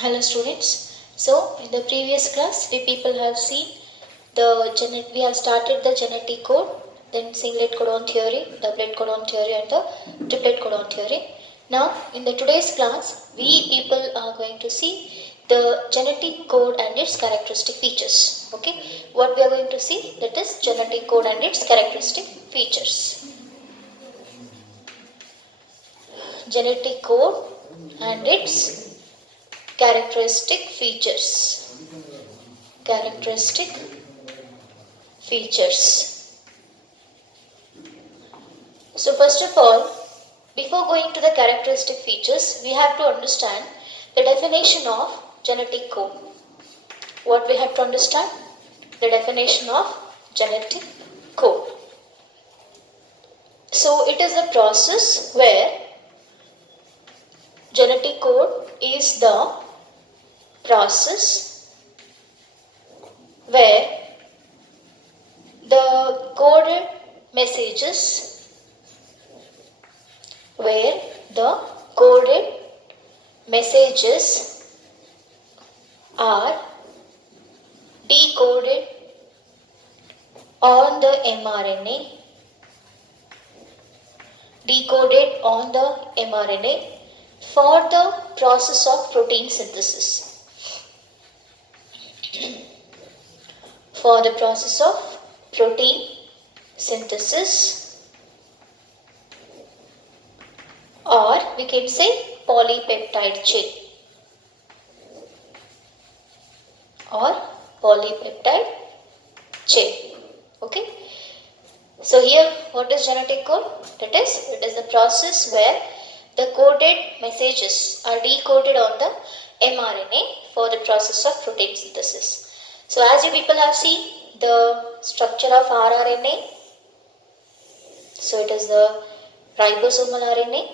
Hello students. So in the previous class we people have seen we have started the genetic code, then singlet codon theory, doublet codon theory and the triplet codon theory. Now in the today's class we people are going to see the genetic code and its characteristic features. Okay, what we are going to see, that is genetic code and its characteristic features. Genetic code and its characteristic features. Characteristic features. So first of all, before going to the characteristic features, we have to understand the definition of genetic code. What we have to understand? The definition of genetic code. So it is a process where genetic code is the process where the coded messages are decoded on the mRNA for the process of protein synthesis. For the process of protein synthesis, or we can say polypeptide chain or polypeptide chain. Okay. So here what is genetic code? It is the process where the coded messages are decoded on the mRNA for the process of protein synthesis. So as you people have seen the structure of rRNA, so it is the ribosomal RNA,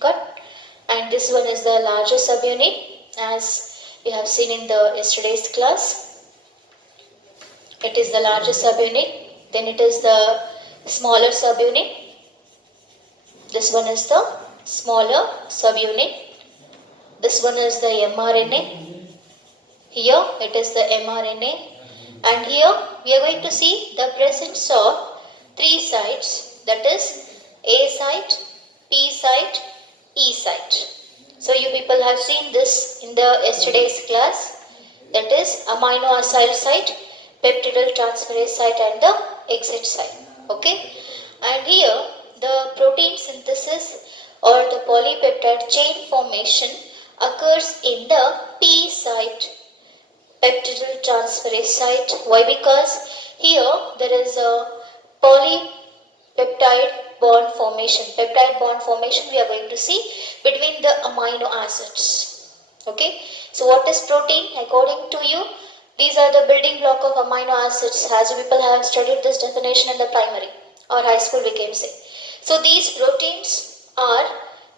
got, and this one is the larger subunit as we have seen in the yesterday's class. It is the larger subunit, then it is the smaller subunit. This one is the smaller subunit. This one is the mRNA. Here it is the mRNA, and here we are going to see the presence of three sites, that is A site, P site, E site. So you people have seen this in the yesterday's class, that is amino acyl site, peptidyl transferase site and the exit site. Okay, and here the protein synthesis or the polypeptide chain formation occurs in the P site, peptidyl transferase site. Why? Because here there is a polypeptide bond formation. Peptide bond formation we are going to see between the amino acids. Okay. So what is protein? According to you, these are the building block of amino acids, as you people have studied this definition in the primary or high school we can say. So these proteins are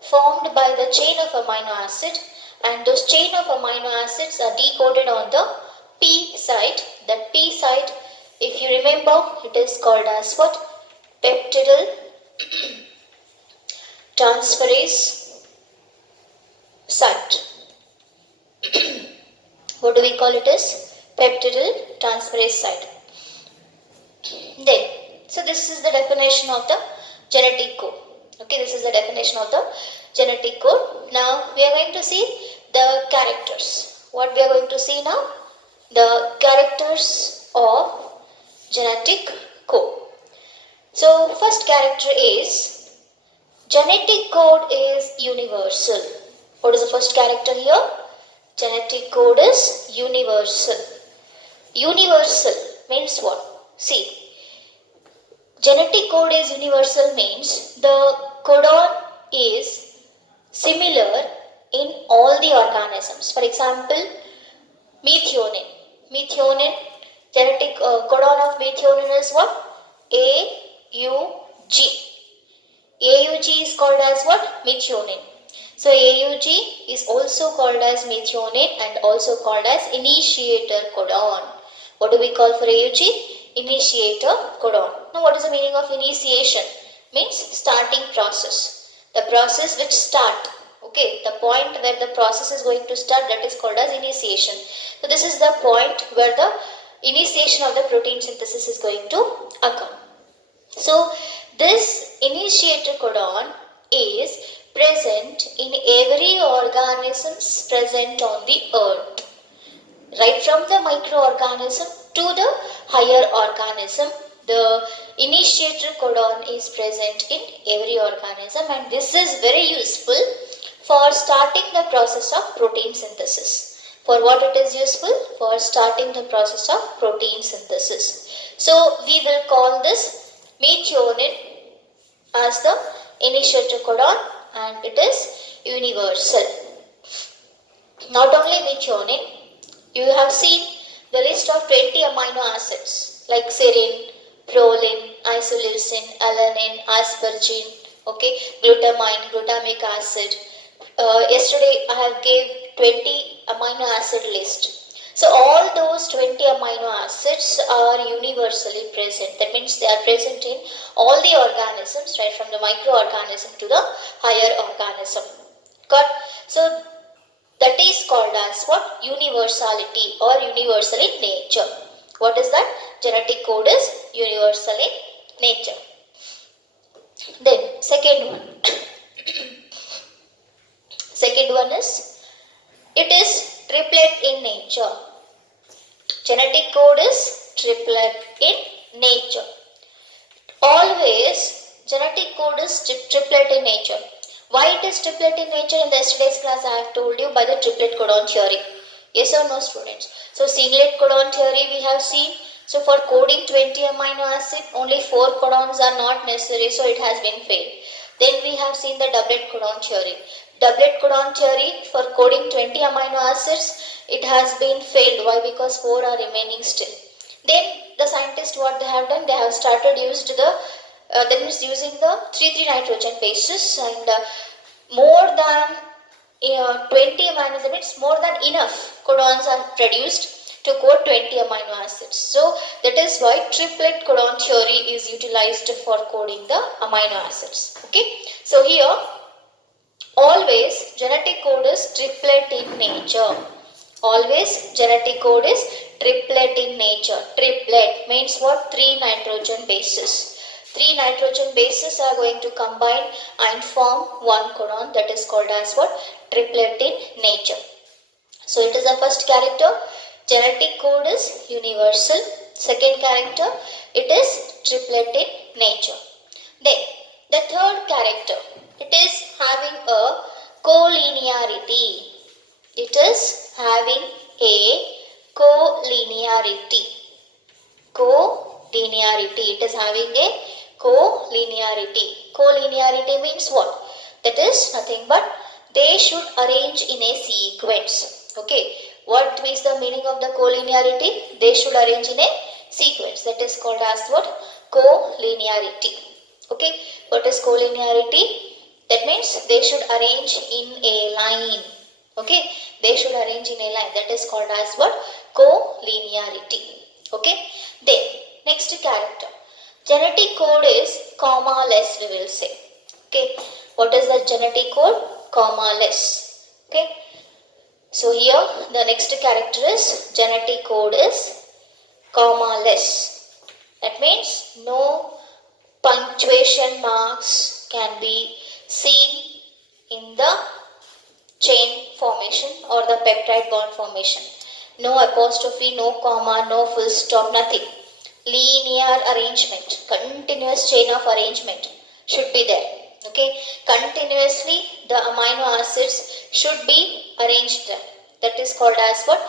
formed by the chain of amino acid, and those chain of amino acids are decoded on the P site. That P site, if you remember, it is called as what? Peptidyl transferase site. What do we call it as? Peptidyl transferase site. Then, so this is the definition of the genetic code. Okay, this is the definition of the genetic code. Now we are going to see the characters. What we are going to see now? The characters of genetic code. So first character is genetic code is universal. What is the first character here? Genetic code is universal. Universal means what? See, genetic code is universal means the codon is similar in all the organisms. For example, methionine. Methionine, genetic codon of methionine is what? AUG. AUG is called as what? Methionine. So AUG is also called as methionine and also called as initiator codon. What do we call for AUG? Initiator codon. Now what is the meaning of initiation? Means starting process. The process which start. Okay, the point where the process is going to start, that is called as initiation. So this is the point where the initiation of the protein synthesis is going to occur. So this initiator codon is present in every organism present on the earth. Right from the microorganism to the higher organism, the initiator codon is present in every organism, and this is very useful for starting the process of protein synthesis. For what it is useful? For starting the process of protein synthesis. So we will call this methionine as the initiator codon, and it is universal. Not only methionine, you have seen the list of 20 amino acids like serine, proline, isoleucine, alanine, asparagine, okay, glutamine, glutamic acid. Yesterday I have gave 20 amino acid list. So all those 20 amino acids are universally present. That means they are present in all the organisms, right from the microorganism to the higher organism. Got? So that is called as what? Universality or universal in nature. What is that? Genetic code is universal in nature. Then second one. Second one is, it is triplet in nature. Genetic code is triplet in nature. Always genetic code is triplet in nature. Why it is triplet in nature? In the yesterday's class I have told you by the triplet codon theory. Yes or no, students? So singlet codon theory we have seen. So for coding 20 amino acid, only 4 codons are not necessary, so it has been failed. Then we have seen the doublet codon theory. Doublet codon theory for coding 20 amino acids, it has been failed. Why? Because 4 are remaining still. Then the scientists, what they have done, they have started using the 3,3 nitrogen bases, and more than 20 amino acids, more than enough codons are produced to code 20 amino acids. So that is why triplet codon theory is utilized for coding the amino acids. Okay. So here always genetic code is triplet in nature. Always genetic code is triplet in nature. Triplet means what? 3 nitrogen bases. 3 nitrogen bases are going to combine and form one codon, that is called as what? Triplet in nature. So it is the first character. Genetic code is universal. Second character, it is triplet in nature. Then the third character, it is having a collinearity. It is having a collinearity. Collinearity. It is having a collinearity. Collinearity means what? That is nothing but they should arrange in a sequence. Okay. What is the meaning of the collinearity? They should arrange in a sequence. That is called as what? Collinearity. Okay. What is collinearity? That means they should arrange in a line. Okay. They should arrange in a line. That is called as what? Collinearity. Okay. Then next character. Genetic code is comma-less, we will say. Okay. What is the genetic code? Comma-less. Okay. So here the next character is genetic code is comma-less. That means no punctuation marks can be seen in the chain formation or the peptide bond formation. No apostrophe, no comma, no full stop, nothing. Linear arrangement, continuous chain of arrangement should be there. Okay, continuously the amino acids should be arranged there. That is called as what?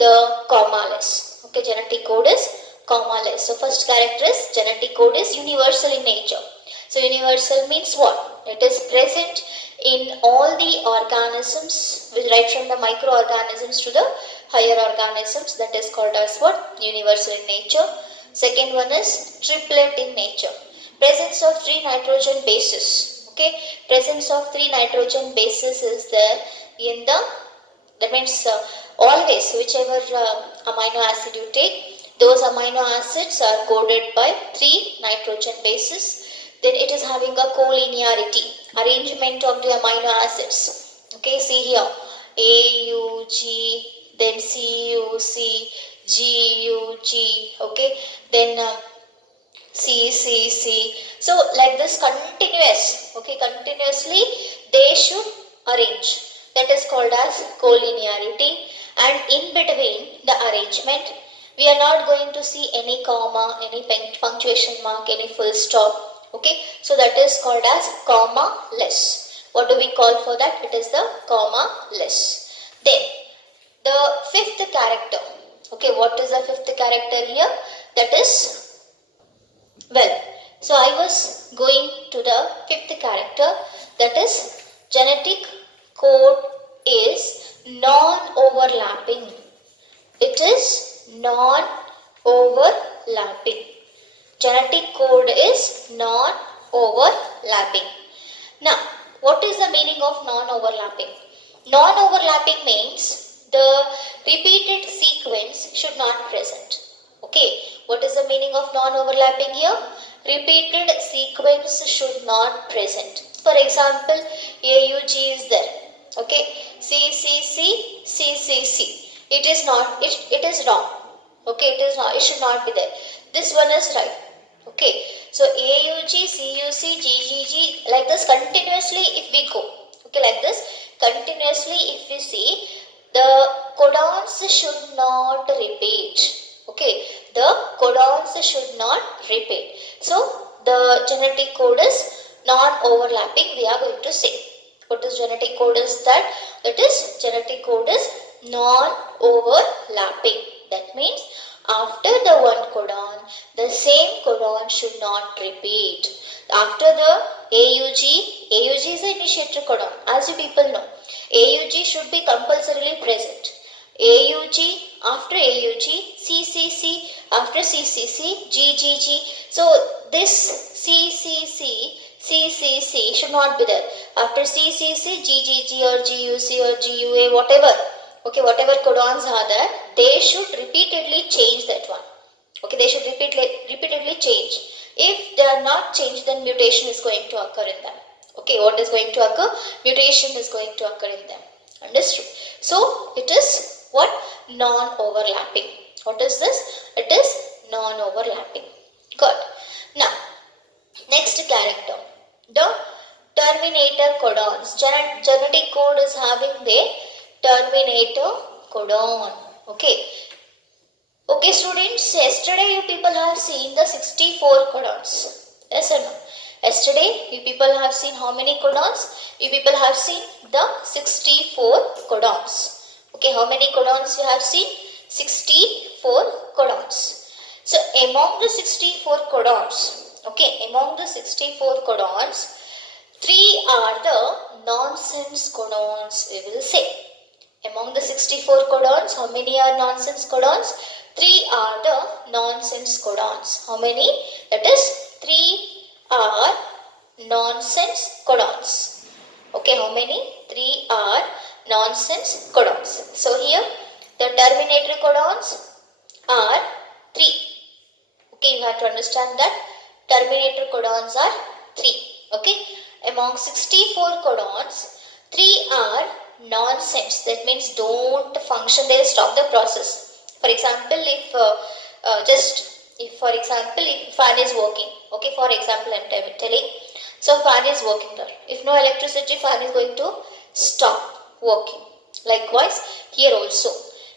The comma-less. Okay, genetic code is comma-less. So first character is genetic code is universal in nature. So universal means what? It is present in all the organisms, right from the microorganisms to the higher organisms. That is called as what? Universal in nature. Second one is triplet in nature. Presence of 3 nitrogen bases. Okay, presence of 3 nitrogen bases is there in the, that means always whichever amino acid you take, those amino acids are coded by 3 nitrogen bases. Then it is having a collinearity. arrangement of the amino acids. Okay, see here, A, U, G, then C, U, C, G, U, G, okay, then C, C, C. So like this continuous, okay, continuously they should arrange. That is called as collinearity. And in between the arrangement, we are not going to see any comma, any punctuation mark, any full stop. Okay, so that is called as comma less. What do we call for that? It is the comma less. Then the fifth character. Okay, what is the fifth character here? That is, well, so I was going to the fifth character, that is genetic code is non-overlapping. It is non-overlapping. Genetic code is non-overlapping. Now, what is the meaning of non-overlapping? Non-overlapping means the repeated sequence should not present. Okay, what is the meaning of non-overlapping here? Repeated sequence should not present. For example, AUG is there. Okay, CCC, CCC. It is not, it is wrong. Okay, it is not, it should not be there. This one is right. Okay, so AUG, CUC, GGG, like this continuously if we go. Okay, like this continuously if we see, the codons should not repeat. Okay, the codons should not repeat. So the genetic code is non-overlapping, we are going to say. What is genetic code is that? That is genetic code is non-overlapping. That means after the one codon, the same codon should not repeat. After the AUG is the initiator codon, as you people know. AUG should be compulsorily present. AUG, after AUG, CCC, after CCC, GGG. So this CCC should not be there. After CCC, GGG or GUC or GUA, whatever. Okay, whatever codons are there, they should repeatedly change that one. Okay, they should repeatedly change. If they are not changed, then mutation is going to occur in them. Okay, what is going to occur? Mutation is going to occur in them. Understood? So, it is what? Non-overlapping. What is this? It is non-overlapping. Good. Now, next character. The Terminator Codons. Genetic code is having the Terminator Codon. Okay. Okay, students, yesterday you people have seen the 64 codons. Yes or no? Yesterday you people have seen how many codons? You people have seen the 64 codons. Okay, how many codons you have seen? 64 codons. So among the 64 codons, okay, among the 64 codons, 3 are the nonsense codons, we will say. Among the 64 codons, how many are nonsense codons? 3 are the nonsense codons. How many? That is 3 are nonsense codons. Okay, how many? 3 are nonsense codons. So here the Terminator codons are 3. Okay, you have to understand that Terminator codons are 3. Okay, among 64 codons, 3 are nonsense. That means don't function, they stop the process. For example, if fan is working, okay, for example I am telling, so fan is working there. If no electricity, fan is going to stop working. Likewise, here also,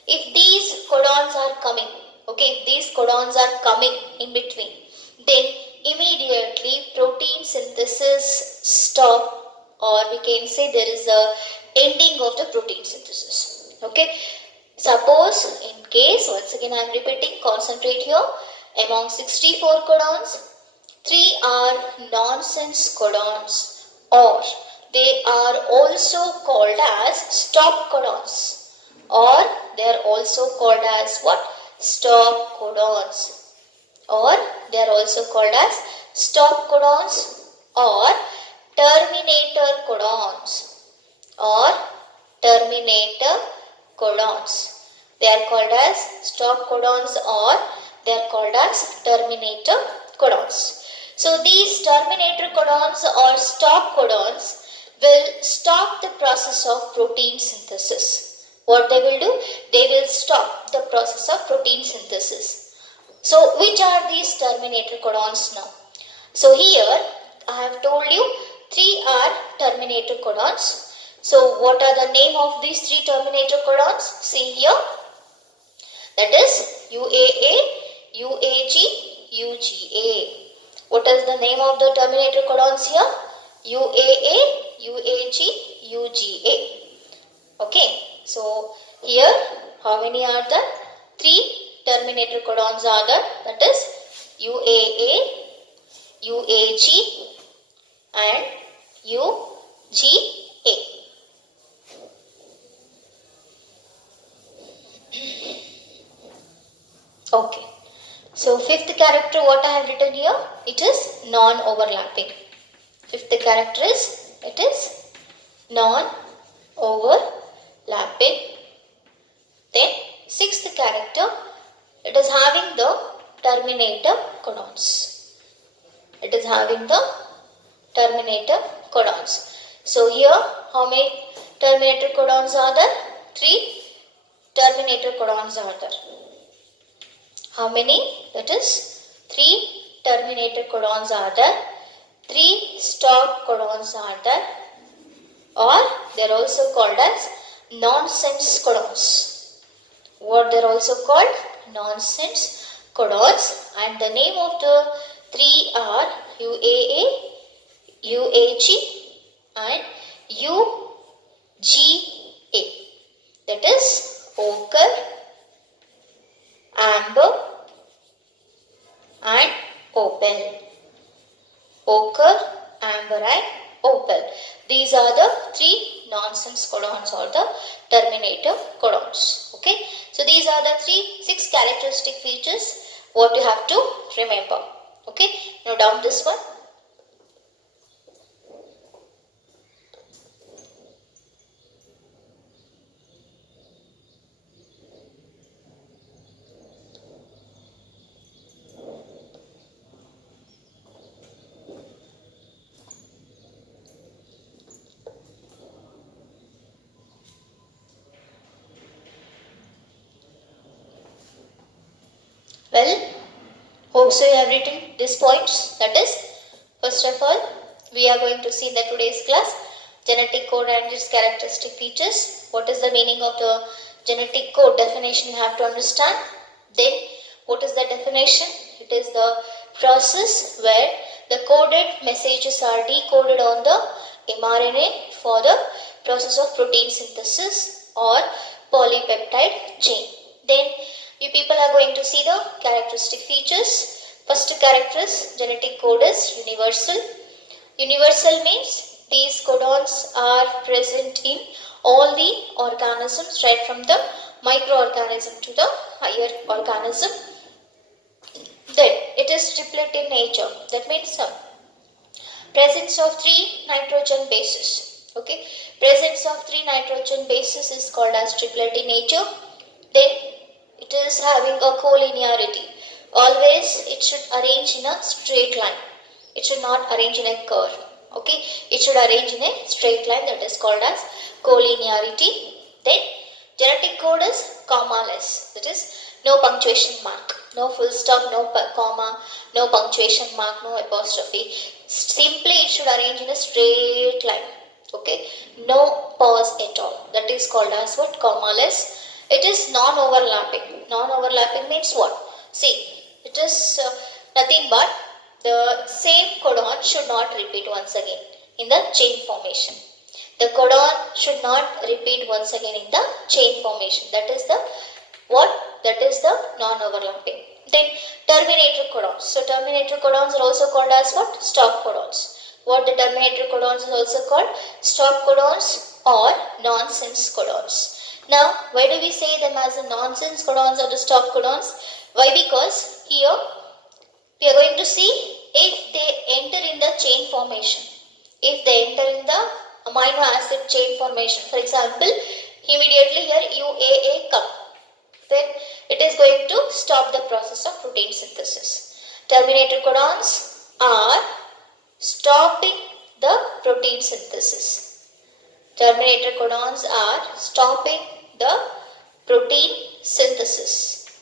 if these codons are coming, okay, if these codons are coming in between, then immediately protein synthesis stop, or we can say there is a ending of the protein synthesis. Okay, suppose in case, once again I am repeating, concentrate here, among 64 codons, 3 are nonsense codons, or they are also called as stop codons, or they are also called as what? Stop codons, or they are also called as stop codons or terminator codons, or terminator codons. They are called as stop codons or they are called as terminator codons. So these terminator codons or stop codons will stop the process of protein synthesis. What they will do? They will stop the process of protein synthesis. So which are these terminator codons now? So here I have told you three are terminator codons. So what are the name of these three terminator codons? See here. That is UAA, UAG, UGA. What is the name of the terminator codons here? UAA, UAG, UGA. Okay. So here how many are there? Three terminator codons are there. That is UAA, UAG and UGA. Okay. So fifth character what I have written here, it is non-overlapping. Fifth character is, it is non-overlapping. Then sixth character, it is having the terminator codons. It is having the terminator codons. So here how many terminator codons are there? Three terminator codons are there. How many? That is three terminator codons are there. Three stop codons are there. Or they are also called as nonsense codons. What they are also called? Nonsense codons. And the name of the three are UAA, UAG and UGA. That is ochre, amber and opal. Ochre, amber and opal. These are the three nonsense codons or the terminator codons. Okay. So these are the six characteristic features what you have to remember. Okay. Now down this one. Well, hope so you have written these points. That is, first of all, we are going to see in the today's class genetic code and its characteristic features. What is the meaning of the genetic code definition you have to understand. Then, what is the definition? It is the process where the coded messages are decoded on the mRNA for the process of protein synthesis or polypeptide chain. Then you people are going to see the characteristic features. First character is genetic code is universal. Universal means these codons are present in all the organisms, right from the microorganism to the higher organism. Then it is triplet in nature. That means presence of 3 nitrogen bases. Okay, presence of 3 nitrogen bases is called as triplet in nature. Then it is having a collinearity. Always it should arrange in a straight line. It should not arrange in a curve. Okay, it should arrange in a straight line, that is called as collinearity. Then genetic code is commaless. That is no punctuation mark, no full stop, no comma, no punctuation mark, no apostrophe. Simply it should arrange in a straight line. Okay, no pause at all. That is called as what? Commaless. It is non-overlapping. Non-overlapping means what? See, it is nothing but the same codon should not repeat once again in the chain formation. The codon should not repeat once again in the chain formation. That is the what? That is the non-overlapping. Then terminator codons. So terminator codons are also called as what? Stop codons. What the terminator codons is also called? Stop codons or nonsense codons. Now, why do we say them as the nonsense codons or the stop codons? Why? Because here we are going to see if they enter in the chain formation. If they enter in the amino acid chain formation. For example, immediately here UAA come. Then it is going to stop the process of protein synthesis. Terminator codons are stopping the protein synthesis. Terminator codons are stopping the protein synthesis.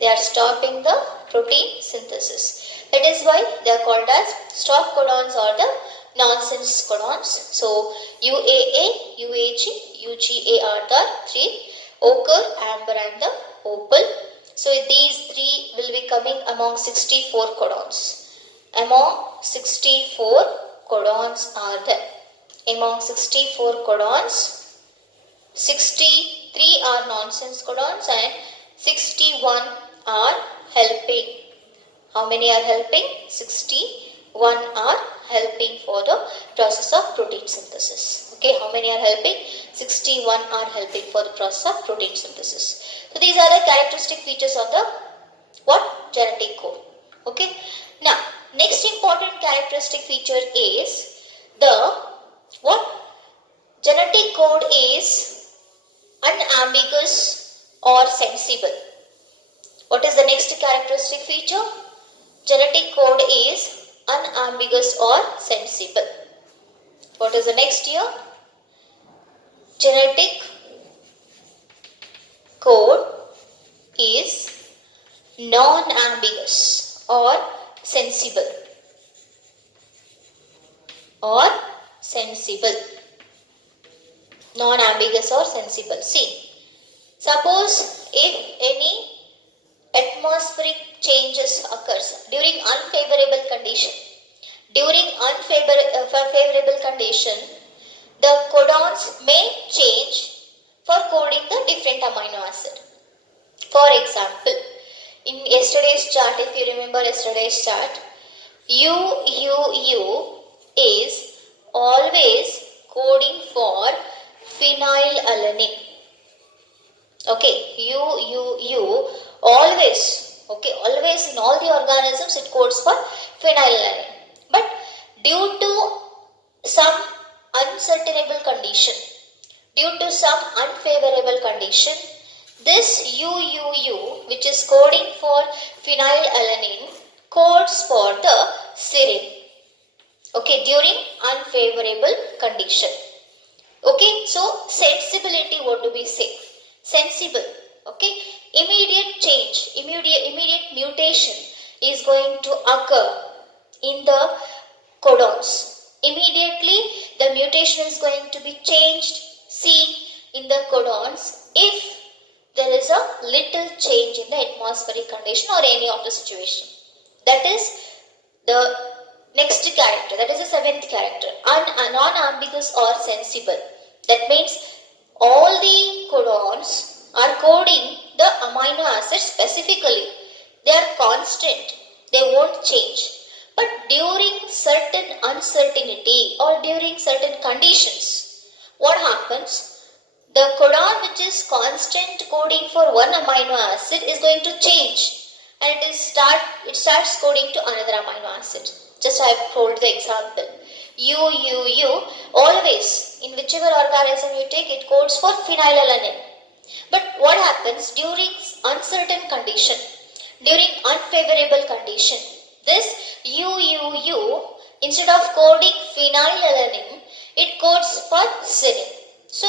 They are stopping the protein synthesis. That is why they are called as stop codons or the nonsense codons. So UAA, UAG, UGA are the three: ochre, amber and the opal. So these three will be coming among 64 codons. Among 64 codons are there. Among 64 codons, 63 are nonsense codons and 61 are helping. How many are helping? 61 are helping for the process of protein synthesis. Okay, how many are helping? 61 are helping for the process of protein synthesis. So these are the characteristic features of the what? Genetic code. Okay. Now, next important characteristic feature is the what? Genetic code is unambiguous or sensible. What is the next characteristic feature? Genetic code is unambiguous or sensible. What is the next here? Genetic code is non-ambiguous or sensible. Or sensible. Non-ambiguous or sensible. See, suppose if any atmospheric changes occurs during unfavorable condition. During unfavorable condition, the codons may change for coding the different amino acid. For example, in yesterday's chart, if you remember yesterday's chart, UUU is always coding for phenylalanine. Okay, UUU always, okay, always in all the organisms it codes for phenylalanine. But due to some uncertainable condition, due to some unfavorable condition, this UUU, which is coding for phenylalanine, codes for the serine. Okay, during unfavorable condition. Okay, so sensibility, what do we say? Sensible. Okay, immediate change, immediate mutation is going to occur in the codons. Immediately the mutation is going to be changed, seen in the codons if there is a little change in the atmospheric condition or any of the situation. That is the next character, that is the seventh character, non-ambiguous or sensible. That means all the codons are coding the amino acids specifically. They are constant, they won't change. But during certain uncertainty or during certain conditions, what happens? The codon which is constant coding for one amino acid is going to change and it starts coding to another amino acid. Just I have told the example. UUU, always in whichever organism you take, it codes for phenylalanine. But what happens during uncertain condition, during unfavorable condition, this UUU, instead of coding phenylalanine, it codes for serine. So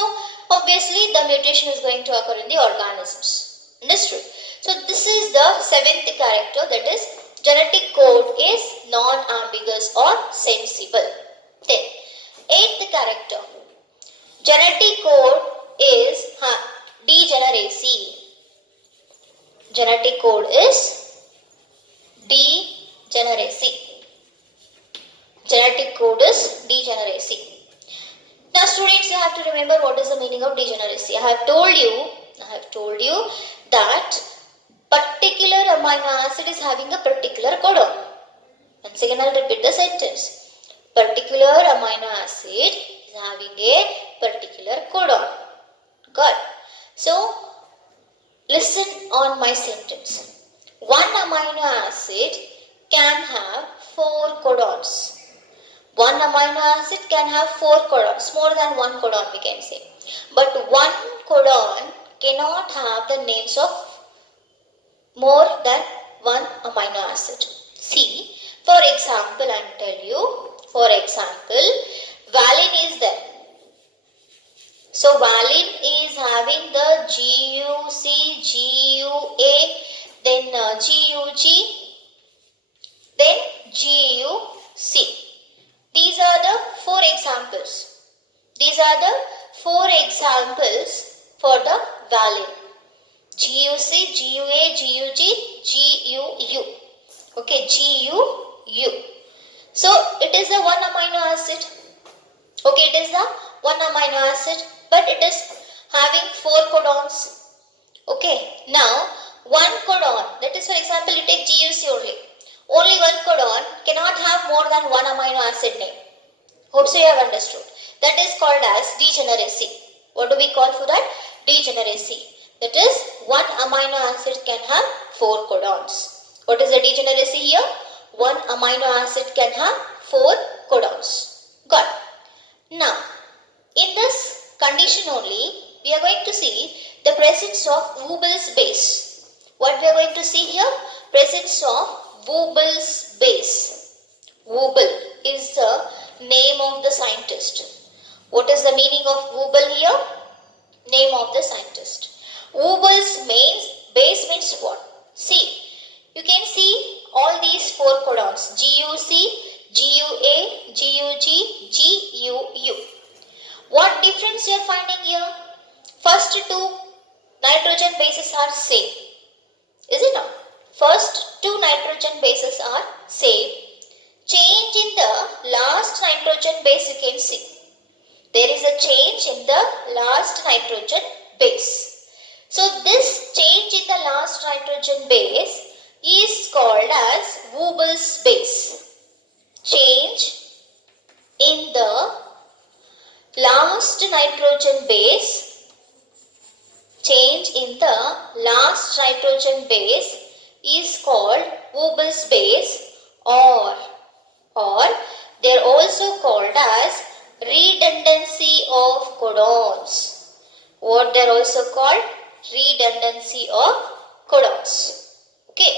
obviously the mutation is going to occur in the organisms. Understood? So this is the seventh character, that is genetic code is non-ambiguous or sensible. Then eighth character, genetic code is degeneracy. Genetic code is degeneracy. Genetic code is degeneracy. Now students, you have to remember what is the meaning of degeneracy. I have told you that particular amino acid is having a particular codon. Once again I will repeat the sentence. Particular amino acid is having a particular codon. Good. So listen on my sentence. One amino acid can have 4 codons. One amino acid can have 4 codons, more than one codon we can say. But one codon cannot have the names of more than one amino acid. See, For example, I will tell you. For example, valine is there. So valine is having the GUC, GUA, then GUG, then GUC. These are the four examples. These are the four examples for the valine. GUC, GUA, GUG, GUU. Okay, GUU. So it is a one amino acid. Okay, it is the one amino acid, but it is having four codons. Okay, now one codon, that is for example, you take GUC only. Only one codon cannot have more than one amino acid name. Hope so you have understood. That is called as degeneracy. What do we call for that? Degeneracy. That is, one amino acid can have four codons. What is the degeneracy here? One amino acid can have four codons. Got it. Now, in this condition only, we are going to see the presence of Ubel's base. What we are going to see here? Presence of Ubel's base. Ubel is the name of the scientist. What is the meaning of Ubel here? Name of the scientist. Ubel's base means what? See, you can see all these four codons: GUC, GUA, GUG, GUU. What difference you are finding here? First two nitrogen bases are same. Is it not? First two nitrogen bases are same. Change in the last nitrogen base you can see. There is a change in the last nitrogen base. So this change in the last nitrogen base is called as Ubel's base. Change in the last nitrogen base, change in the last nitrogen base is called Ubel's base, or they are also called as redundancy of codons. What they are also called? Redundancy of codons. Okay.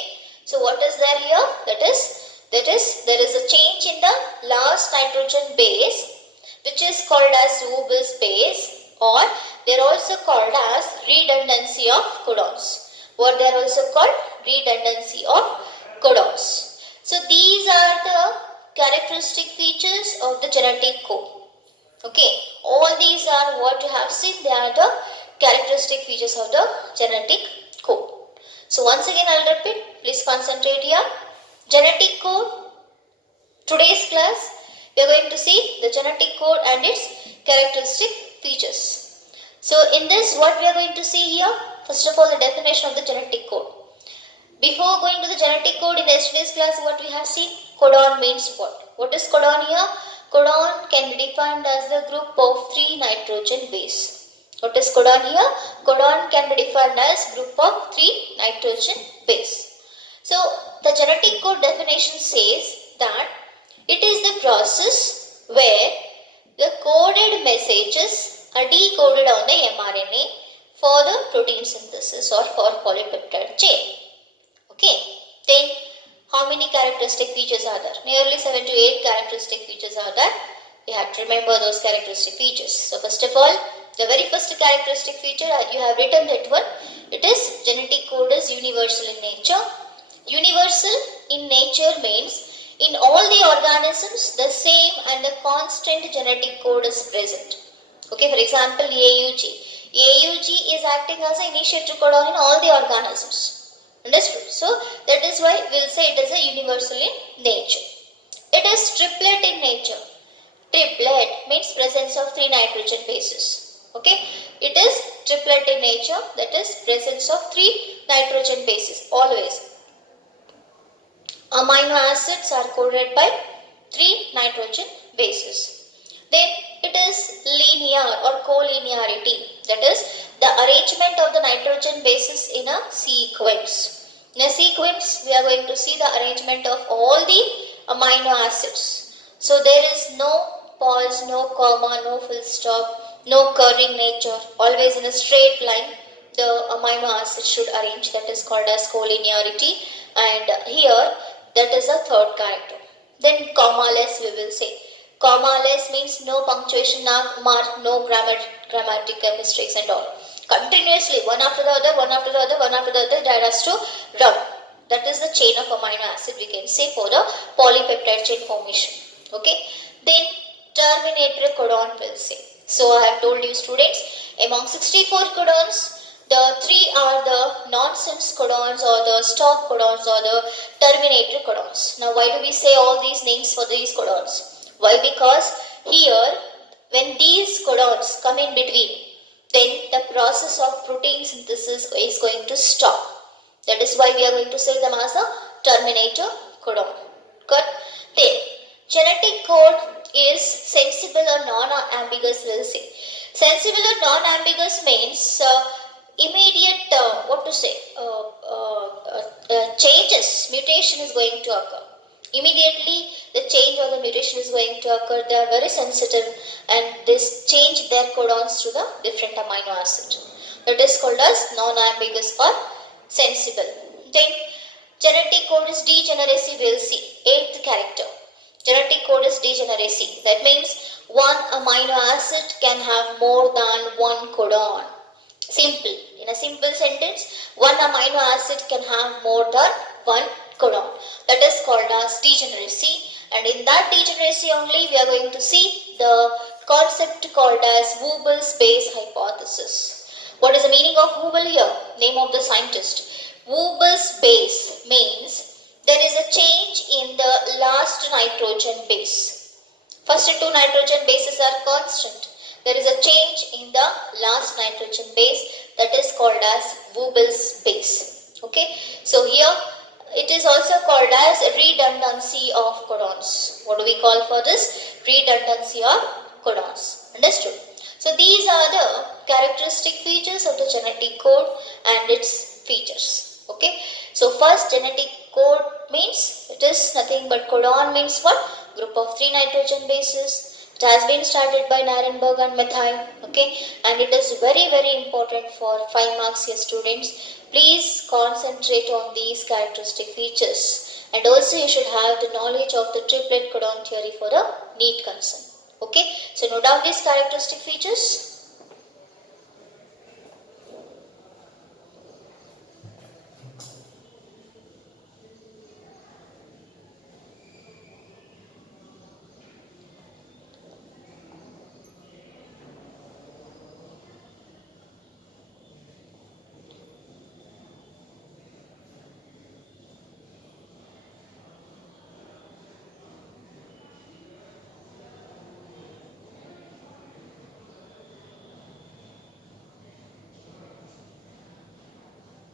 So what is there here? That is there is a change in the last nitrogen base, which is called as Ubel's base, or they are also called as redundancy of codons. What they are also called? Redundancy of codons. So these are the characteristic features of the genetic code. Okay, all these are what you have seen. They are the characteristic features of the genetic code. So once again I will repeat. Please concentrate here. Genetic code. Today's class we are going to see the genetic code and its characteristic features. So in this, what we are going to see here? First of all, the definition of the genetic code. Before going to the genetic code, in yesterday's class, what we have seen? Codon means what? What is codon here? Codon can be defined as the group of three nitrogen base. What is codon here? Codon can be defined as group of three nitrogen base. So the genetic code definition says that it is the process where the coded messages are decoded on the mRNA for the protein synthesis or for polypeptide chain. Okay, then how many characteristic features are there? Nearly 7 to 8 characteristic features are there. You have to remember those characteristic features. So first of all, the very first characteristic feature, you have written that one. It is genetic code is universal in nature. Universal in nature means in all the organisms the same and the constant genetic code is present. Okay, for example, AUG. AUG is acting as an initiator codon in all the organisms. Understood? So that is why we will say it is a universal in nature. It is triplet in nature. Triplet means presence of three nitrogen bases. Okay, it is triplet in nature, that is presence of three nitrogen bases always. Amino acids are coded by three nitrogen bases. Then it is linear or collinearity, that is the arrangement of the nitrogen bases in a sequence. In a sequence, we are going to see the arrangement of all the amino acids. So there is no pause, no comma, no full stop, no curving nature. Always in a straight line, the amino acid should arrange. That is called as collinearity. And here, that is a third character. Then comma-less we will say. Comma-less means no punctuation mark, no grammatical mistakes and all. Continuously, one after the other, one after the other, one after the other, that has to run. That is the chain of amino acid we can say for the polypeptide chain formation. Okay. Then Terminator codon will say. So I have told you students, among 64 codons, the three are the nonsense codons or the stop codons or the Terminator codons. Now why do we say all these names for these codons? Why? Because here when these codons come in between, then the process of protein synthesis is going to stop. That is why we are going to say them as a Terminator codon. Good. Then genetic code is sensible or non-ambiguous will say. Sensible or non-ambiguous means immediate changes, mutation is going to occur. Immediately the change or the mutation is going to occur. They are very sensitive and this change their codons to the different amino acid. That is called as non-ambiguous or sensible. Then genetic code is degeneracy will see. 8th character. Genetic code is degeneracy. That means one amino acid can have more than one codon. Simple. In a simple sentence, one amino acid can have more than one codon. That is called as degeneracy. And in that degeneracy only, we are going to see the concept called as Ubel's base hypothesis. What is the meaning of Ubel here? Name of the scientist. Ubel's base means there is a change in the last nitrogen base. First two nitrogen bases are constant. There is a change in the last nitrogen base, that is called as Ubel's base. Okay. So here it is also called as redundancy of codons. What do we call for this? Redundancy of codons. Understood? So these are the characteristic features of the genetic code and its features. Okay. So first, genetic code means it is nothing but codon means what? Group of 3 nitrogen bases. It has been started by Nirenberg and Methyl, okay, and it is very important for 5 marks here students. Please concentrate on these characteristic features and also you should have the knowledge of the triplet codon theory for a NEET concern, okay. So note down these characteristic features.